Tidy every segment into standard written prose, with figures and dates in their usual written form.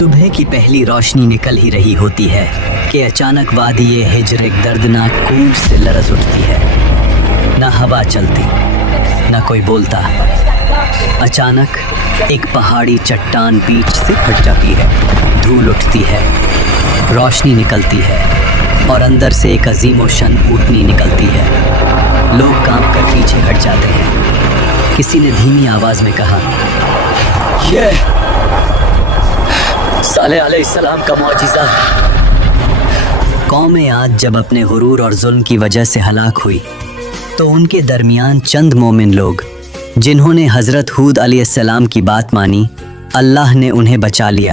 صبح کی پہلی روشنی نکل ہی رہی ہوتی ہے کہ اچانک وادی ہجر ایک دردناک کوٹ سے لرز اٹھتی ہے۔ نہ ہوا چلتی، نہ کوئی بولتا۔ اچانک ایک پہاڑی چٹان بیچ سے پھٹ جاتی ہے، دھول اٹھتی ہے، روشنی نکلتی ہے اور اندر سے ایک عظیم و شان اونٹنی نکلتی ہے۔ لوگ کام کر پیچھے ہٹ جاتے ہیں۔ کسی نے دھیمی آواز میں کہا، یہ صالح علیہ السلام کا معجزہ ہے۔ قوم عاد جب اپنے غرور اور ظلم کی وجہ سے ہلاک ہوئی تو ان کے درمیان چند مومن لوگ جنہوں نے حضرت ہود علیہ السلام کی بات مانی، اللہ نے انہیں بچا لیا۔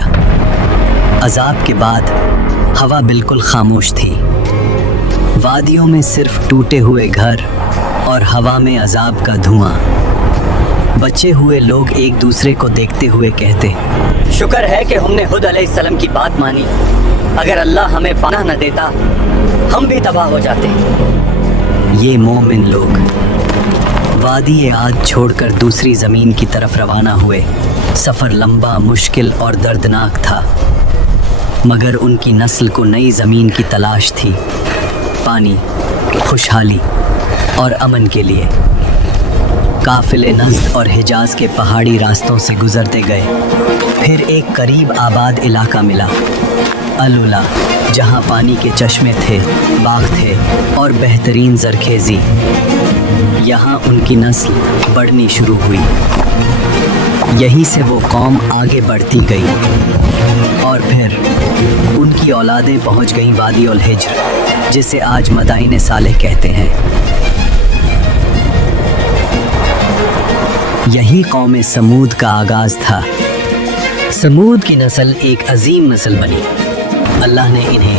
عذاب کے بعد ہوا بالکل خاموش تھی، وادیوں میں صرف ٹوٹے ہوئے گھر اور ہوا میں عذاب کا دھواں۔ بچے ہوئے لوگ ایک دوسرے کو دیکھتے ہوئے کہتے، شکر ہے کہ ہم نے ہود علیہ السلام کی بات مانی، اگر اللہ ہمیں پناہ نہ دیتا ہم بھی تباہ ہو جاتے۔ یہ مومن لوگ وادی عاد چھوڑ کر دوسری زمین کی طرف روانہ ہوئے۔ سفر لمبا، مشکل اور دردناک تھا، مگر ان کی نسل کو نئی زمین کی تلاش تھی، پانی، خوشحالی اور امن کے لیے۔ قافلے نجد اور حجاز کے پہاڑی راستوں سے گزرتے گئے، پھر ایک قریب آباد علاقہ ملا، الولا، جہاں پانی کے چشمے تھے، باغ تھے اور بہترین زرخیزی۔ یہاں ان کی نسل بڑھنی شروع ہوئی۔ یہیں سے وہ قوم آگے بڑھتی گئی اور پھر ان کی اولادیں پہنچ گئیں وادی الحجر، جسے آج مدائن صالح کہتے ہیں۔ یہی قوم سمود کا آغاز تھا۔ سمود کی نسل ایک عظیم نسل بنی۔ اللہ نے انہیں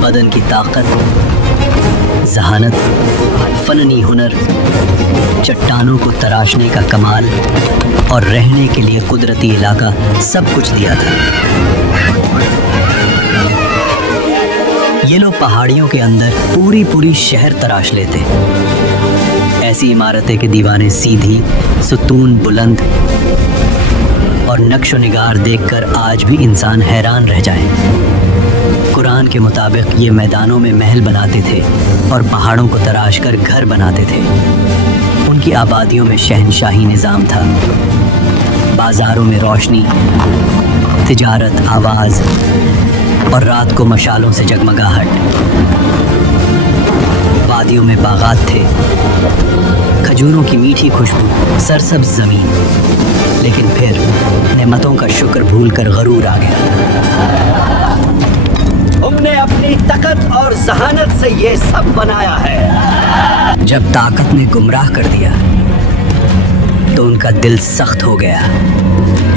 بدن کی طاقت، ذہانت، فنی ہنر، چٹانوں کو تراشنے کا کمال اور رہنے کے لیے قدرتی علاقہ سب کچھ دیا تھا۔ یہ لوگ پہاڑیوں کے اندر پوری شہر تراش لیتے، ایسی عمارتیں کہ دیواریں سیدھی، ستون بلند اور نقش و نگار دیکھ کر آج بھی انسان حیران رہ جائے۔ قرآن کے مطابق یہ میدانوں میں محل بناتے تھے اور پہاڑوں کو تراش کر گھر بناتے تھے۔ ان کی آبادیوں میں شہنشاہی نظام تھا، بازاروں میں روشنی، تجارت، آواز اور رات کو مشالوں سے جگمگاہٹ۔ وادیوں میں باغات تھے، کھجوروں کی میٹھی خوشبو، سرسبز زمین۔ لیکن پھر نعمتوں کا شکر بھول کر غرور آ گیا۔ ہم نے اپنی طاقت اور ذہانت سے یہ سب بنایا ہے۔ جب طاقت نے گمراہ کر دیا تو ان کا دل سخت ہو گیا،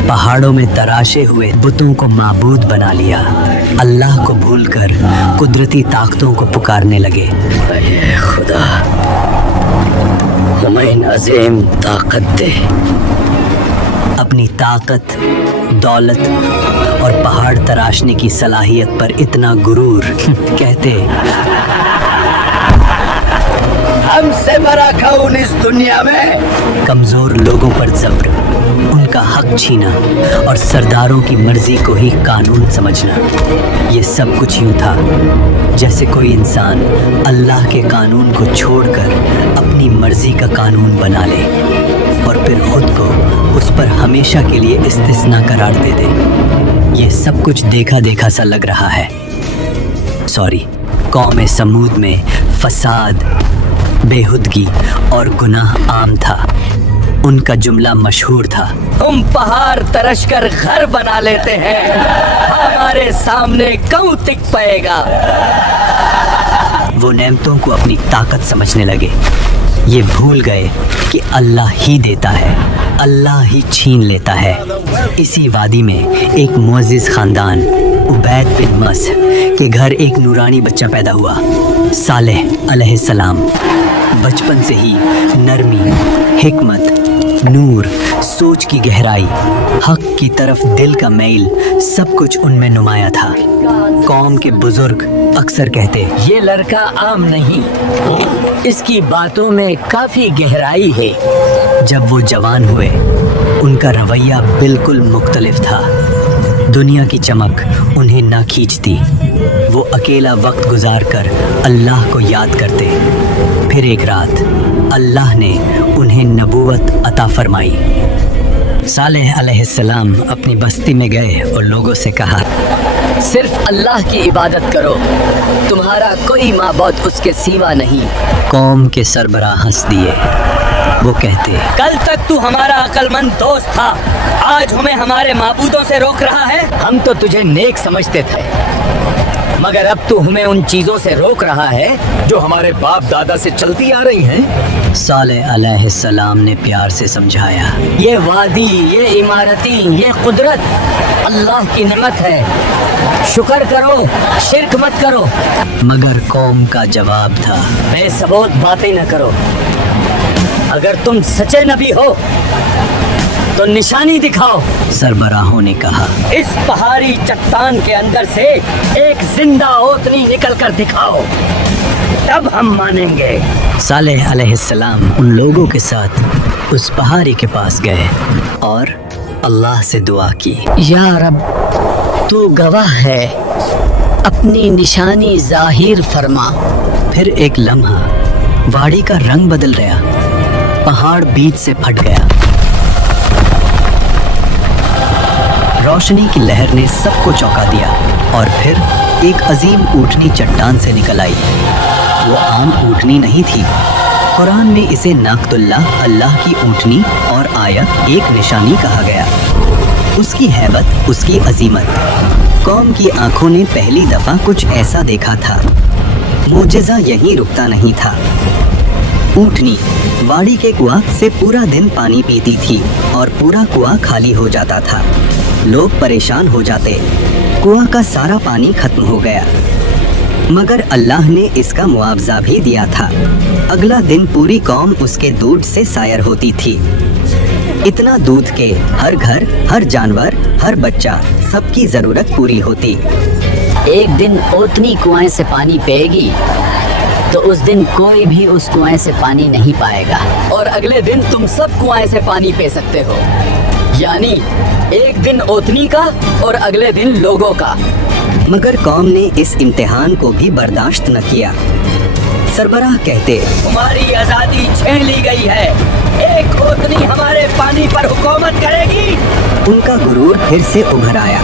پہاڑوں میں تراشے ہوئے بتوں کو معبود بنا لیا، اللہ کو بھول کر قدرتی طاقتوں کو پکارنے لگے۔ اے خدا، ہمیں عظیم طاقت دے۔ اپنی طاقت، دولت اور پہاڑ تراشنے کی صلاحیت پر اتنا غرور، کہتے، ہم سے بڑا کون اس دنیا میں؟ کمزور لوگوں پر جبر، ان کا حق چھینا اور سرداروں کی مرضی کو ہی قانون سمجھنا، یہ سب کچھ یوں تھا جیسے کوئی انسان اللہ کے قانون کو چھوڑ کر اپنی مرضی کا قانون بنا لے اور پھر خود کو اس پر ہمیشہ کے لیے استثناء قرار دے دے۔ یہ سب کچھ دیکھا دیکھا سا لگ رہا ہے۔ قوم سمود میں فساد، بےہودگی اور گناہ عام تھا۔ ان کا جملہ مشہور تھا، ہم پہاڑ ترش کر گھر بنا لیتے ہیں، ہمارے سامنے کیوں ٹک پائے گا۔ وہ نعمتوں کو اپنی طاقت سمجھنے لگے، یہ بھول گئے کہ اللہ ہی دیتا ہے، اللہ ہی چھین لیتا ہے۔ اسی وادی میں ایک معزز خاندان عبید بن مس کے گھر ایک نورانی بچہ پیدا ہوا، صالح علیہ السلام۔ بچپن سے ہی نرمی، حکمت، نور، سوچ کی گہرائی، حق کی طرف دل کا میل، سب کچھ ان میں نمایاں تھا۔ قوم کے بزرگ اکثر کہتے، یہ لڑکا عام نہیں، اس کی باتوں میں کافی گہرائی ہے۔ جب وہ جوان ہوئے، ان کا رویہ بالکل مختلف تھا۔ दुनिया की चमक उन्हें ना खींचती। वो अकेला वक्त गुजार कर अल्लाह को याद करते। फिर एक रात अल्लाह ने उन्हें नबूवत अता फरमाई। सालेह अलैहिस्सलाम अपनी बस्ती में गए और लोगों से कहा, सिर्फ अल्लाह की इबादत करो, तुम्हारा कोई माबूद उसके सिवा नहीं। कौम के सरबराह हंस दिए। वो कहते, कल तक तू हमारा अक्लमंद दोस्त था, आज हमें हमारे माबूदों से रोक रहा है। हम तो तुझे नेक समझते थे, मगर अब तू हमें उन चीजों से रोक रहा है जो हमारे बाप दादा से चलती आ रही हैं। सालेह अलैहिस्सलाम ने प्यार से समझाया, ये वादी, ये इमारती, ये कुदरत अल्लाह की नेमत है, शुक्र करो, शिरक मत करो। मगर कौम का जवाब था, बेसबूत बातें न करो, अगर तुम सच्चे नबी हो तो निशानी दिखाओ। सरबराहों ने कहा, इस पहाड़ी चट्टान के अंदर से एक जिंदा ओतनी निकल कर दिखाओ, तब हम मानेंगे। सालेह अलैहिस्सलाम उन लोगों के साथ उस पहाड़ी के पास गए और अल्लाह से दुआ की, या रब, तू गवाह है, अपनी निशानी जाहिर फरमा। फिर एक लम्हा वाड़ी का रंग बदल गया, पहाड़ बीच से फट गया। रोशनी की लहर ने सबको चौंका दिया और फिर एक अजीम ऊँटनी चट्टान से निकल आई। वो आम ऊँटनी नहीं थी, कुरान में इसे नाकतुल्लाह, अल्लाह की ऊँटनी और आयत एक निशानी कहा गया। उसकी हैबत, उसकी अजीमत, कौम की आंखों ने पहली दफा कुछ ऐसा देखा था। मुअजिज़ा यहीं रुकता नहीं था। ऊँटनी वाड़ी के कुआं से पूरा दिन पानी पीती थी और पूरा कुआं खाली हो जाता था। लोग परेशान हो जाते, कुआं का सारा पानी खत्म हो गया। मगर अल्लाह ने इसका मुआवजा भी दिया था। अगला दिन पूरी कौम उसके दूध से सायर होती थी। इतना दूध के हर घर, हर जानवर, हर बच्चा, सबकी जरूरत पूरी होती। एक दिन ओतनी कुएं से पानी पिएगी तो उस दिन कोई भी उस कुएं से पानी नहीं पाएगा, और अगले दिन तुम सब कुएं से पानी पी सकते हो। यानी एक दिन ओतनी का और अगले दिन लोगों का। मगर कौम ने इस इम्तिहान को भी बर्दाश्त न किया। सरबराह कहते, तुम्हारी आजादी छीन ली गई है, एक ओतनी हमारे पानी पर हुकूमत करेगी। उनका गुरूर फिर से उभर आया।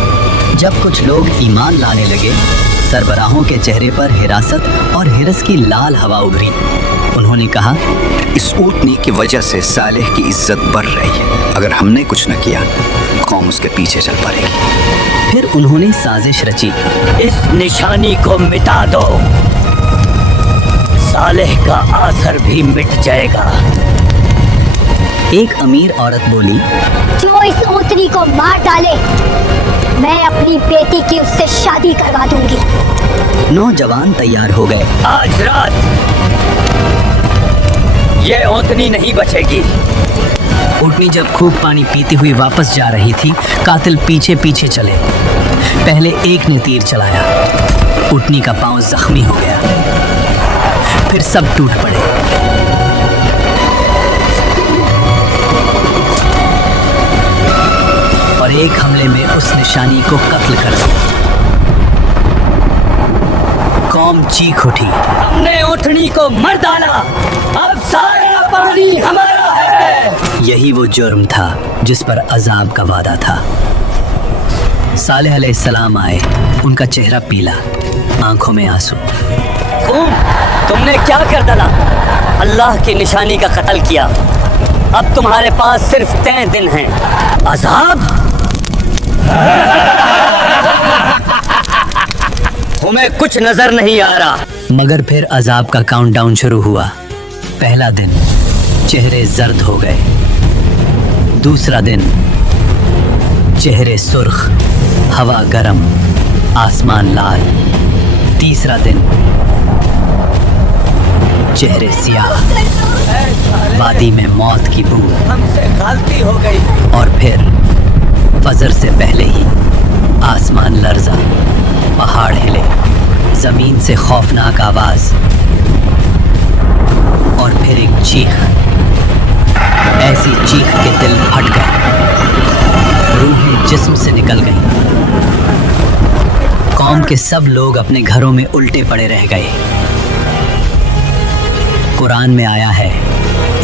जब कुछ लोग ईमान लाने लगे, सरबराहों के चेहरे पर हिरासत और हिरस की लाल हवा उभरी। उन्होंने कहा, इस ऊँटनी की वजह से सालेह की इज्जत बढ़ रही है। अगर हमने कुछ न किया, कौम उसके पीछे चल पड़ेगी। फिर उन्होंने साजिश रची, इस निशानी को मिटा दो, सालेह का आसर भी मिट जाएगा। एक अमीर औरत बोली, जो इस ऊँटनी को मार डाले, मैं अपनी बेटी की उससे शादी करवा दूंगी। नौजवान तैयार हो गए। आज रात ये ओतनी नहीं बचेगी। ऊँटनी जब खूब पानी पीती हुई वापस जा रही थी, कातिल पीछे पीछे चले। पहले एक ने तीर चलाया, ऊँटनी का पांव जख्मी हो गया। फिर सब टूट पड़े। और एक हमले में उस निशानी को कत्ल कर दिया। कौम चीख उठी, हमने ऊँटनी को मर डाला, अब सारा पानी हमारा है। यही वो जुर्म था जिस पर अजाब का वादा था। सालेह अलैहिस्सलाम आए, उनका चेहरा पीला, आंखों में आंसू। तुमने क्या कर डाला? अल्लाह की निशानी का कत्ल किया। अब तुम्हारे पास सिर्फ 3 दिन हैं। अजाब? हमें कुछ नजर नहीं आ रहा। मगर फिर अजाब का काउंटडाउन शुरू हुआ। पहला दिन, चेहरे जर्द हो गए। दूसरा दिन, चेहरे सुर्ख, हवा गरम, आसमान लाल। तीसरा दिन, चेहरे सियाह, वादी में मौत की बू। हमसे गलती हो गई। और फिर फजर से पहले ही आसमान लर्जा, पहाड़ हिले, जमीन से खौफनाक आवाज, और फिर एक चीख। ऐसी चीख के दिल फट गए, रूहें जिस्म से निकल गईं। कौम के सब लोग अपने घरों में उल्टे पड़े रह गए। कुरान में आया है,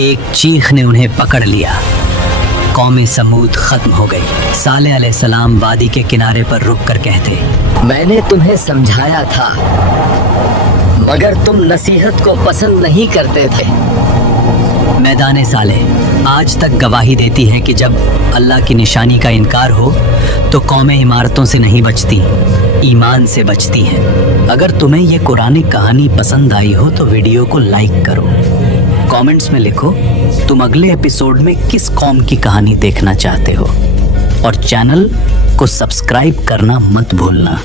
एक चीख ने उन्हें पकड़ लिया। कौम समूद खत्म हो गई। सालेह अलैहिस्सलाम वादी के किनारे पर रुक कर कहते, मैंने तुम्हें समझाया था मगर तुम नसीहत को पसंद नहीं करते थे। मैदान सालेह आज तक गवाही देती है कि जब अल्लाह की निशानी का इनकार हो तो कौमें इमारतों से नहीं बचती, ईमान से बचती हैं। अगर तुम्हें ये कुरानी कहानी पसंद आई हो तो वीडियो को लाइक करो, कमेंट्स में लिखो तुम अगले एपिसोड में किस कौम की कहानी देखना चाहते हो, और चैनल को सब्सक्राइब करना मत भूलना।